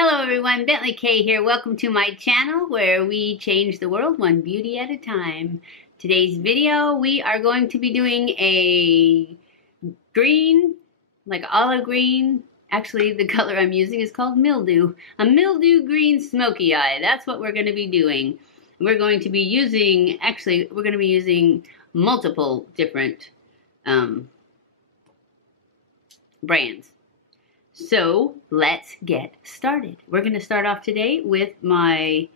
Hello everyone, BentlyK here. Welcome to my channel where we change the world one beauty at a time. Today's video we are going to be doing a green, like olive green. Actually the color I'm using is called Mildew. A Mildew Green Smokey Eye. That's what we're going to be doing. We're going to be using, multiple different brands. So let's get started. We're going to start off today with my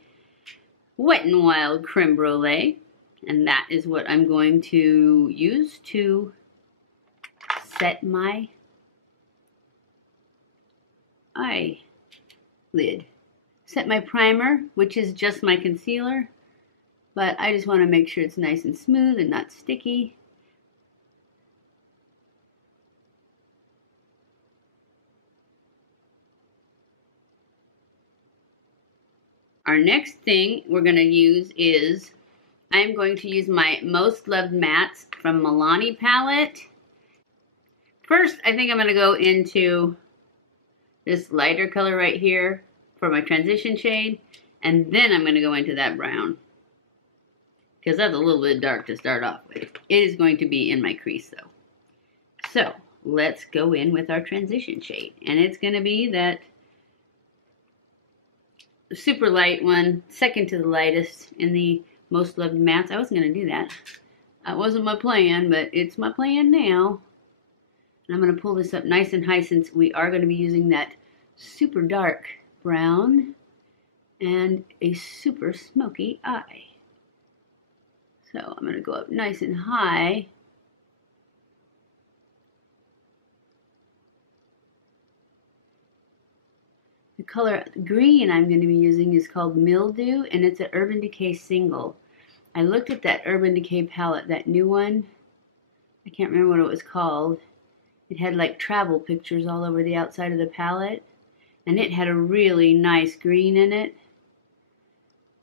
Wet n Wild Creme Brulee, and that is what I'm going to use to set my eyelid. Set my primer, which is just my concealer, but I just want to make sure it's nice and smooth and not sticky. Our next thing we're going to use is, I'm going to use my Most Loved Mattes from Milani palette. First, I think I'm going to go into this lighter color right here for my transition shade, and then I'm going to go into that brown, because that's a little bit dark to start off with. It is going to be in my crease though. So, let's go in with our transition shade, and it's going to be that super light one, second to the lightest in the Most Loved Mattes. I wasn't going to do that. That wasn't my plan, but it's my plan now. And I'm going to pull this up nice and high since we are going to be using that super dark brown and a super smoky eye. So I'm going to go up nice and high. The color green I'm going to be using is called Mildew, and it's an Urban Decay single. I looked at that Urban Decay palette, that new one. I can't remember what it was called. It had like travel pictures all over the outside of the palette, and it had a really nice green in it.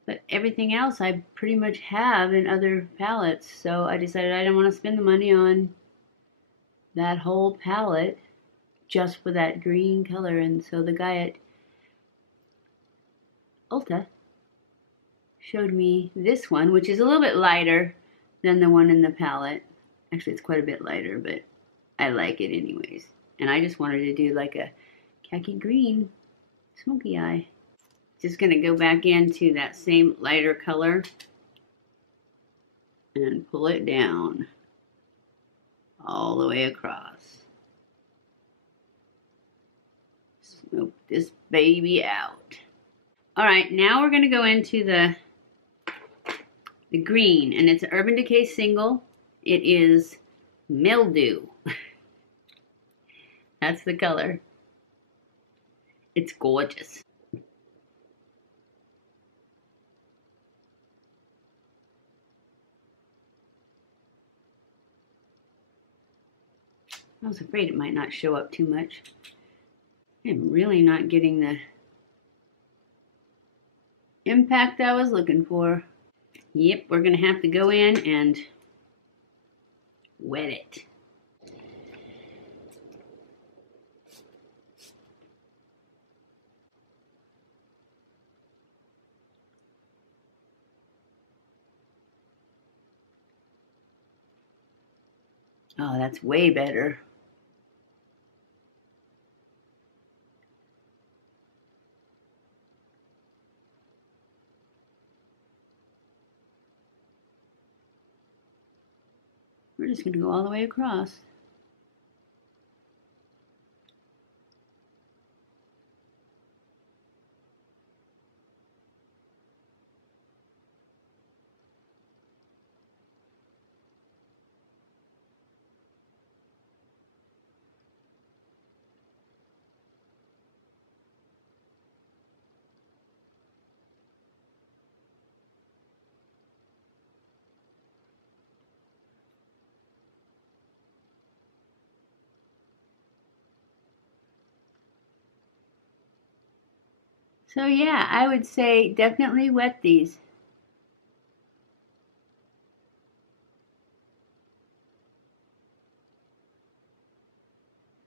But everything else I pretty much have in other palettes, so I decided I didn't want to spend the money on that whole palette just for that green color. And so the guy at Ulta showed me this one, which is a little bit lighter than the one in the palette. Actually, it's quite a bit lighter, but I like it anyways. And I just wanted to do like a khaki green smoky eye. Just going to go back into that same lighter color and pull it down all the way across. Smoke this baby out. Alright, now we're going to go into the green, and it's an Urban Decay single. It is Mildew. That's the color. It's gorgeous. I was afraid it might not show up too much. I'm really not getting the impact I was looking for. Yep, we're going to have to go in and wet it. Oh, that's way better. We're just going to go all the way across. So yeah, I would say definitely wet these.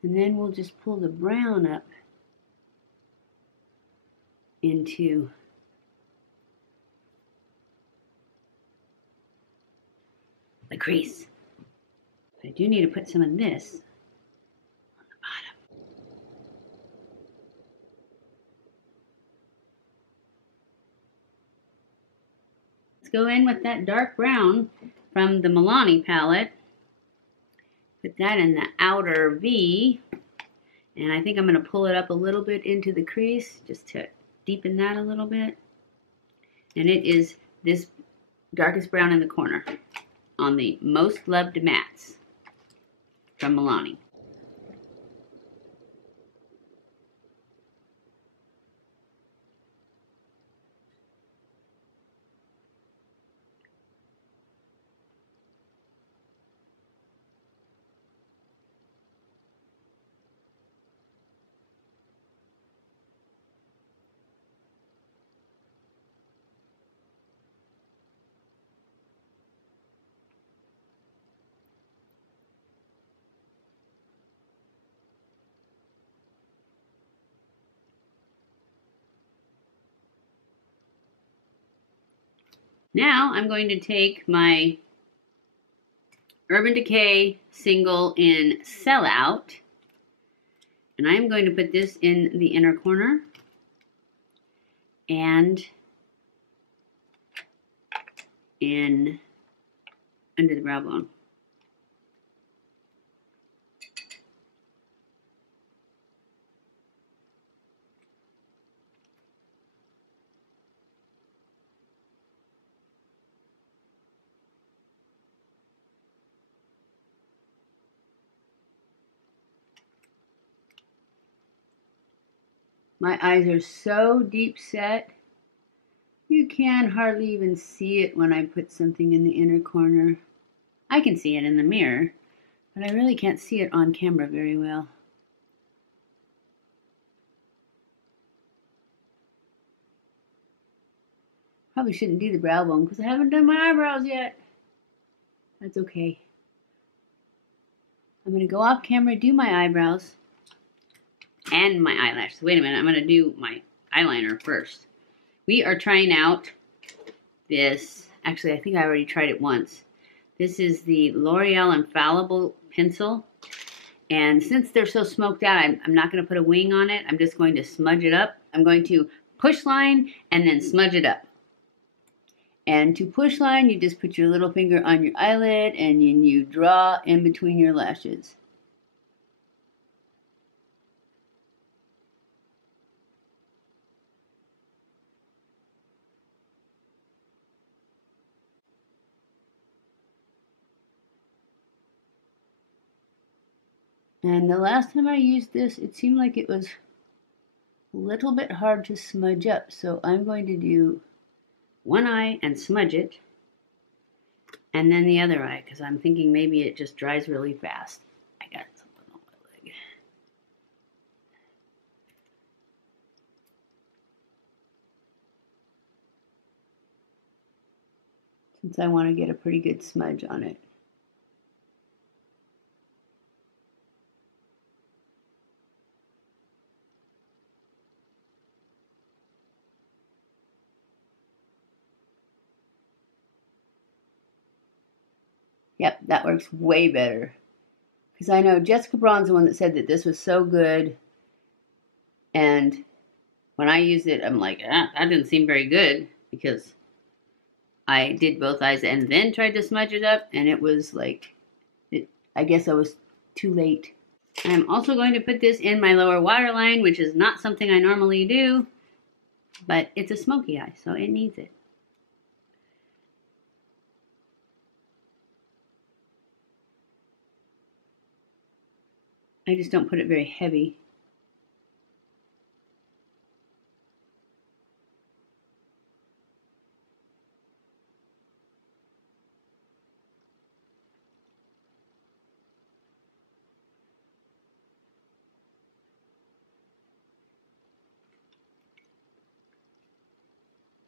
And then we'll just pull the brown up. into the crease. But I do need to put some of this on the bottom. Let's go in with that dark brown from the Milani palette. Put that in the outer V. And I think I'm going to pull it up a little bit into the crease just to deepen that a little bit. And it is this darkest brown in the corner on the Most Loved Mattes from Milani. Now I'm going to take my Urban Decay single in Sellout, and I'm going to put this in the inner corner and in under the brow bone. My eyes are so deep set, you can hardly even see it when I put something in the inner corner. I can see it in the mirror, but I really can't see it on camera very well. Probably shouldn't do the brow bone because I haven't done my eyebrows yet. That's okay. I'm going to go off camera, do my eyebrows and my eyelashes. Wait a minute, I'm going to do my eyeliner first. We are trying out this, actually I think I already tried it once. This is the L'Oreal Infallible pencil. And since they're so smoked out, I'm not going to put a wing on it. I'm just going to smudge it up. I'm going to push line and then smudge it up. And to push line, you just put your little finger on your eyelid and then you draw in between your lashes. And the last time I used this, it seemed like it was a little bit hard to smudge up. So I'm going to do one eye and smudge it, and then the other eye, because I'm thinking maybe it just dries really fast. I got something on my leg. Since I want to get a pretty good smudge on it. Yep, that works way better. Because I know Jessica Braun's the one that said that this was so good. And when I used it, I'm like, that didn't seem very good. Because I did both eyes and then tried to smudge it up. And it was like, I guess I was too late. I'm also going to put this in my lower waterline, which is not something I normally do. But it's a smoky eye, so it needs it. I just don't put it very heavy.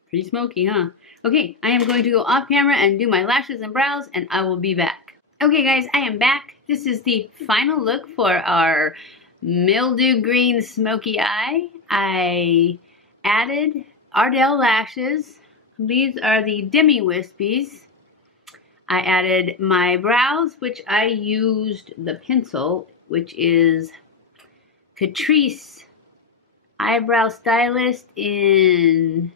Pretty smoky, huh? Okay, I am going to go off camera and do my lashes and brows, and I will be back. Okay guys, I am back. This is the final look for our Mildew Green Smokey Eye. I added Ardell lashes. These are the Demi Wispies. I added my brows, which I used the pencil, which is CATRICE Eyebrow Stylist in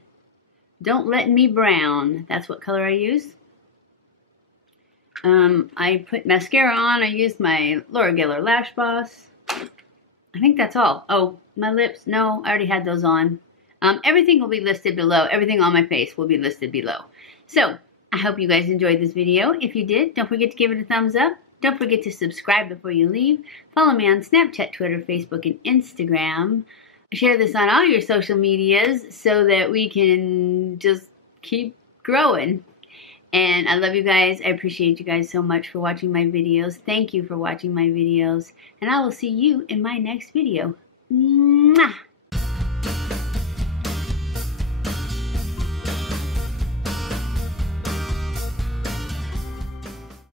Don't Let Me Brown. That's what color I use. I put mascara on. I used my Laura Geller Lash Boss. I think that's all. Oh, my lips. No, I already had those on. Everything will be listed below. Everything on my face will be listed below. So, I hope you guys enjoyed this video. If you did, don't forget to give it a thumbs up. Don't forget to subscribe before you leave. Follow me on Snapchat, Twitter, Facebook, and Instagram. Share this on all your social medias so that we can just keep growing. And I love you guys. I appreciate you guys so much for watching my videos. Thank you for watching my videos. And I will see you in my next video. Mwah!